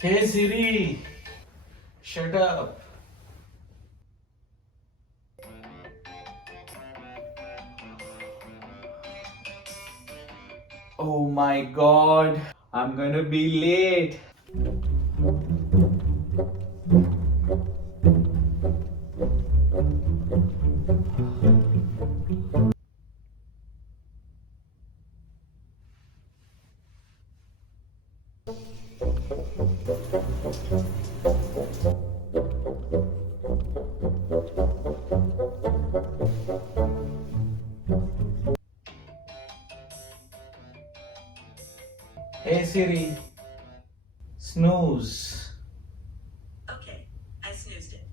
Hey Siri, shut up. Oh my god, I'm gonna be late. Hey Siri, snooze. Okay, I snoozed it.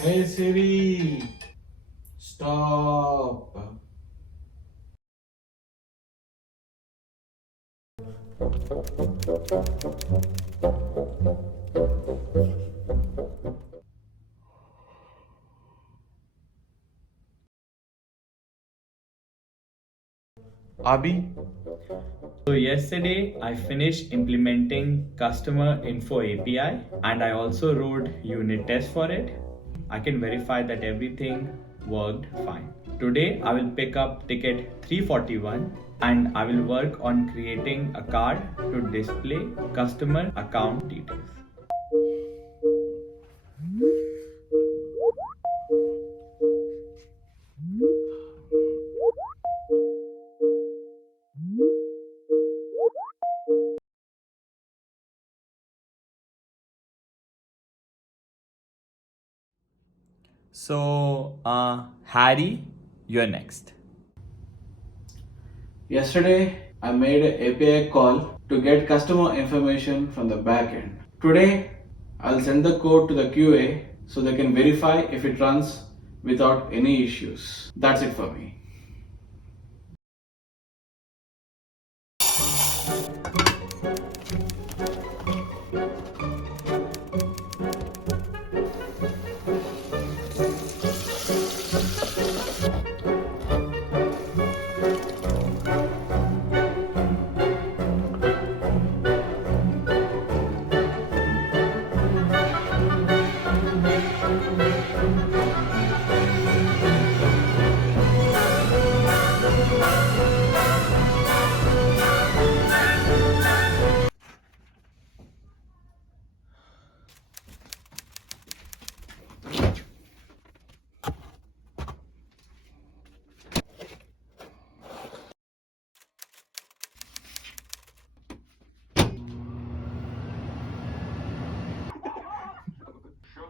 Hey Siri, stop. Abhi? So yesterday I finished implementing customer info API and I also wrote unit tests for it. I can verify that everything worked fine. Today I will pick up ticket 341 and I will work on creating a card to display customer account details. So, Harry, you're next. Yesterday, I made an API call to get customer information from the backend. Today, I'll send the code to the QA so they can verify if it runs without any issues. That's it for me.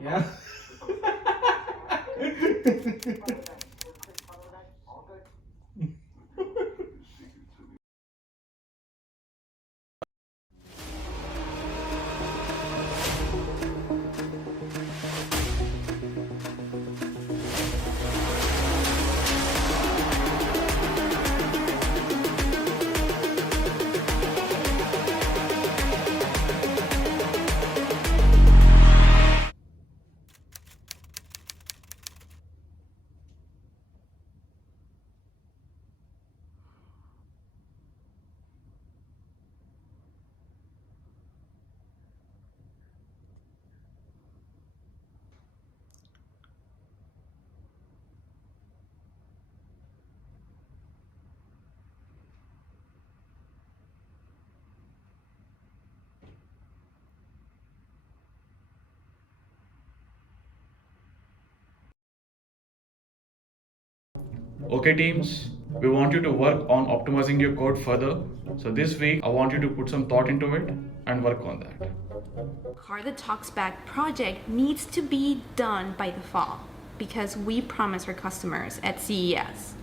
Yeah. Okay, teams, we want you to work on optimizing your code further. So, this week, I want you to put some thought into it and work on that. Card that Talks Back project needs to be done by the fall because we promised our customers at CES.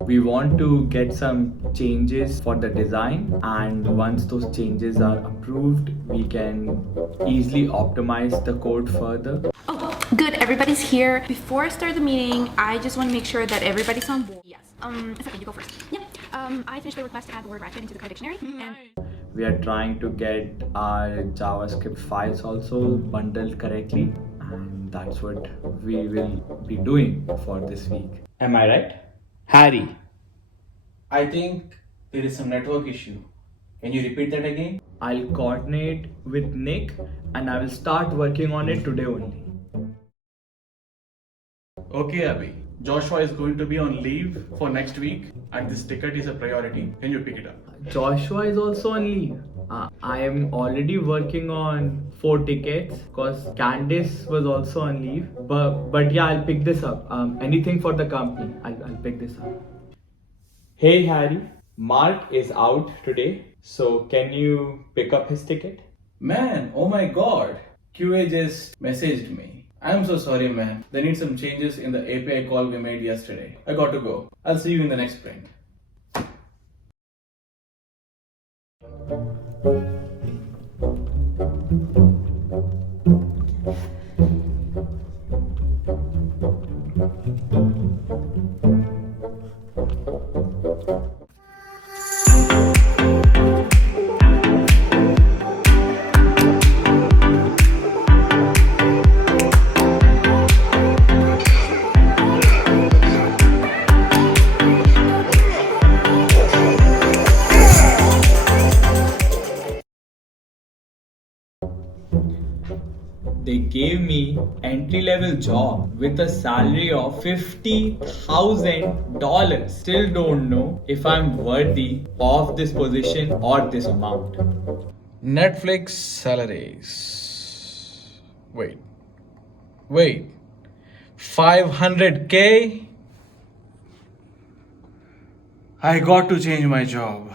We want to get some changes for the design, and once those changes are approved, we can easily optimize the code further. Oh, Good, everybody's here. Before I start the meeting, I just want to make sure that everybody's on board. Yes. It's okay, you go first. Yeah. I finished the request to add the word ratchet into the code dictionary. And We are trying to get our JavaScript files also bundled correctly, and that's what we will be doing for this week. Am I right? Harry, I think there is some network issue. Can you repeat that again? I'll coordinate with Nick and I will start working on it today only. Okay, Abhi. Joshua is going to be on leave for next week, and this ticket is a priority. Can you pick it up? Joshua is also on leave. I am already working on 4 tickets because Candice was also on leave. But yeah, I'll pick this up. Anything for the company, I'll pick this up. Hey Harry, Mark is out today, so can you pick up his ticket? Man, oh my god. QA just messaged me. I'm so sorry, man. They need some changes in the API call we made yesterday. I got to go. I'll see you in the next sprint. They gave me entry-level job with a salary of $50,000. Still don't know if I'm worthy of this position or this amount. Netflix salaries. Wait. 500K? I got to change my job.